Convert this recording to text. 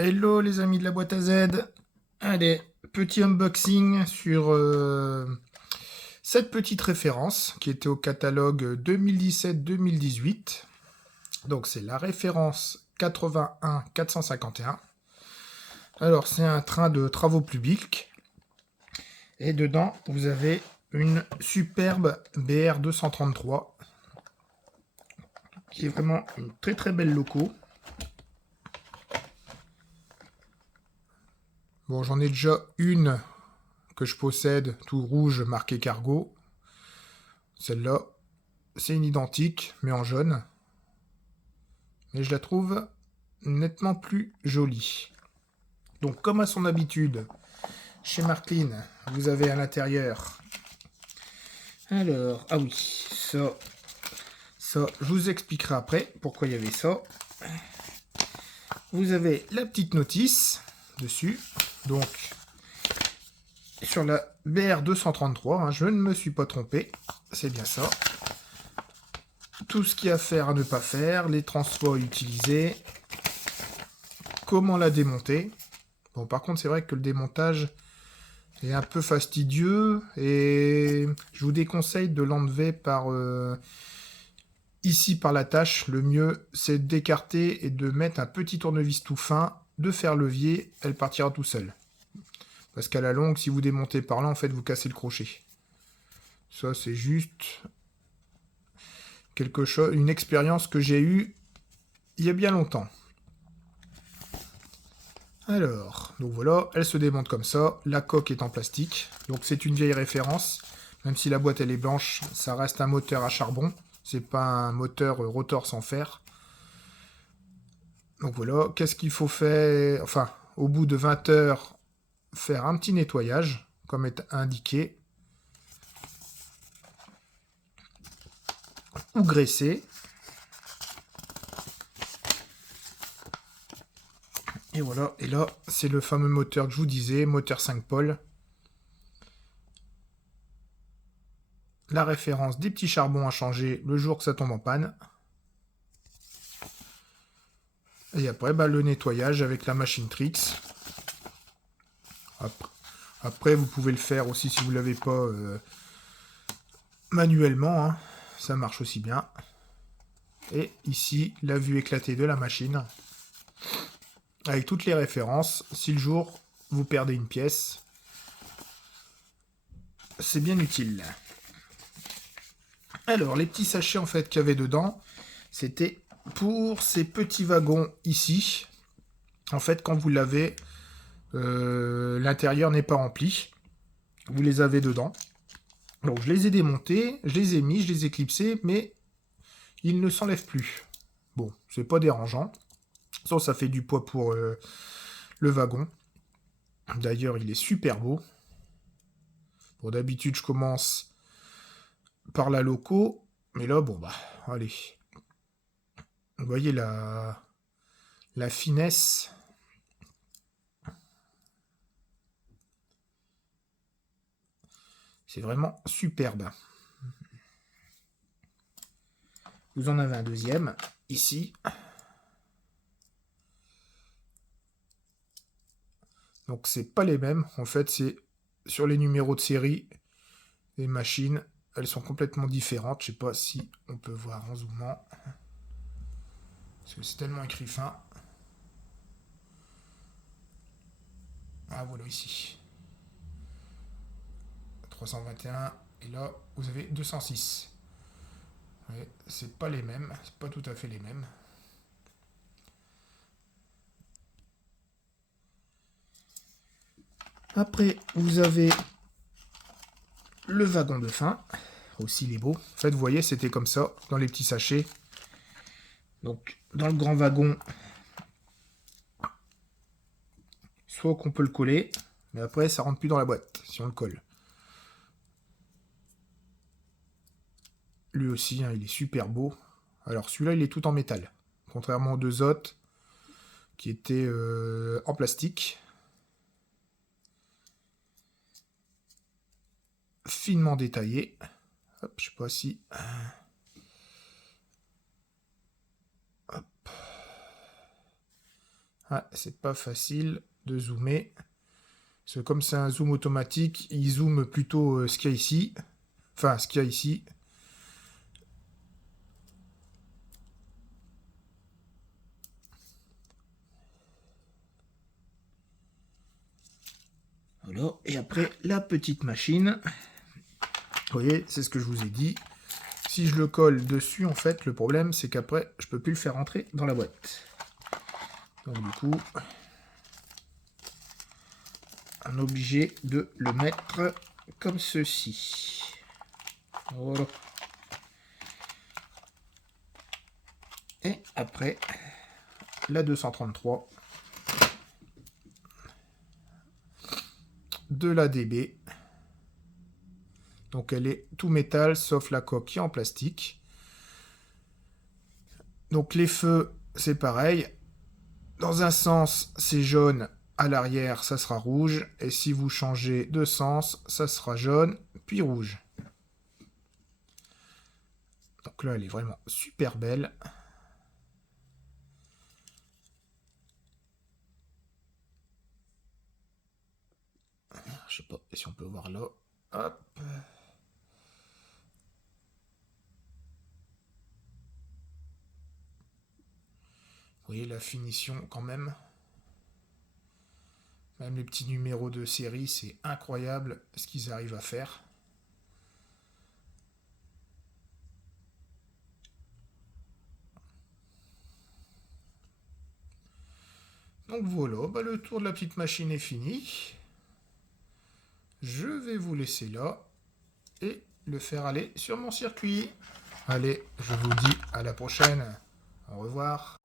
Hello les amis de la boîte à Z. Allez, petit unboxing sur cette petite référence qui était au catalogue 2017-2018. Donc c'est la référence 81 451. Alors c'est un train de travaux publics. Et dedans vous avez une superbe BR 233 qui est vraiment une très très belle loco. Bon, j'en ai déjà une que je possède, tout rouge, marqué cargo. Celle-là, c'est une identique, mais en jaune. Mais je la trouve nettement plus jolie. Donc, comme à son habitude, chez Marklin, vous avez à l'intérieur... Alors, ah oui, ça, je vous expliquerai après pourquoi il y avait ça. Vous avez la petite notice dessus. Donc, sur la BR 233, hein, je ne me suis pas trompé, c'est bien ça. Tout ce qu'il y a à faire, à ne pas faire, les transports utilisés, comment la démonter. Bon, par contre, c'est vrai que le démontage est un peu fastidieux et je vous déconseille de l'enlever par ici par l'attache. Le mieux, c'est d'écarter et de mettre un petit tournevis tout fin, de faire levier, elle partira tout seul. Parce qu'à la longue, si vous démontez par là, en fait, vous cassez le crochet. Ça, c'est juste quelque chose, une expérience que j'ai eue il y a bien longtemps. Alors, donc voilà, elle se démonte comme ça. La coque est en plastique. Donc c'est une vieille référence. Même si la boîte elle est blanche, ça reste un moteur à charbon. C'est pas un moteur rotor sans fer. Donc voilà, qu'est-ce qu'il faut faire? Enfin, au bout de 20 heures, faire un petit nettoyage, comme est indiqué. Ou graisser. Et voilà, et là, c'est le fameux moteur que je vous disais, moteur 5 pôles. La référence des petits charbons à changer le jour que ça tombe en panne. Et après, bah, le nettoyage avec la machine Trix. Après, vous pouvez le faire aussi si vous ne l'avez pas manuellement. Hein. Ça marche aussi bien. Et ici, la vue éclatée de la machine. Avec toutes les références. Si le jour, vous perdez une pièce, c'est bien utile. Alors, les petits sachets en fait qu'il y avait dedans, c'était pour ces petits wagons ici. En fait, quand vous l'avez, l'intérieur n'est pas rempli. Vous les avez dedans. Donc, je les ai démontés, je les ai mis, je les ai clipsés, mais ils ne s'enlèvent plus. Bon, c'est pas dérangeant. Ça fait du poids pour le wagon. D'ailleurs, il est super beau. Bon, d'habitude, je commence par la loco. Mais là, bon, bah, allez. Vous voyez la finesse. C'est vraiment superbe. Vous en avez un deuxième, ici. Donc, c'est pas les mêmes. En fait, c'est sur les numéros de série. Les machines, elles sont complètement différentes. Je sais pas si on peut voir en zoomant. Parce que c'est tellement écrit fin. Ah, voilà ici. 321. Et là, vous avez 206. Ouais, c'est pas les mêmes. C'est pas tout à fait les mêmes. Après, vous avez le wagon de fin. Aussi, il est beau. En fait, vous voyez, c'était comme ça, dans les petits sachets. Donc, dans le grand wagon, soit qu'on peut le coller, mais après, ça rentre plus dans la boîte, si on le colle. Lui aussi, hein, il est super beau. Alors, celui-là, il est tout en métal. Contrairement aux deux autres, qui étaient en plastique. Finement détaillé. Hop, je sais pas si... Hop. Ah, c'est pas facile de zoomer. Parce que comme c'est un zoom automatique, il zoome plutôt ce qu'il y a ici. Enfin, ce qu'il y a ici. Voilà. Et après, la petite machine. Vous voyez, c'est ce que je vous ai dit. Si je le colle dessus, en fait, le problème, c'est qu'après, je peux plus le faire rentrer dans la boîte. Donc du coup, on est obligé de le mettre comme ceci. Voilà. Et après, la 233 de la DB. Donc elle est tout métal, sauf la coque qui est en plastique. Donc les feux, c'est pareil. Dans un sens, c'est jaune. À l'arrière, ça sera rouge. Et si vous changez de sens, ça sera jaune, puis rouge. Donc là, elle est vraiment super belle. Je sais pas si on peut voir là. Hop. Vous voyez la finition quand même. Même les petits numéros de série, c'est incroyable ce qu'ils arrivent à faire. Donc voilà, bah le tour de la petite machine est fini. Je vais vous laisser là et le faire aller sur mon circuit. Allez, je vous dis à la prochaine. Au revoir.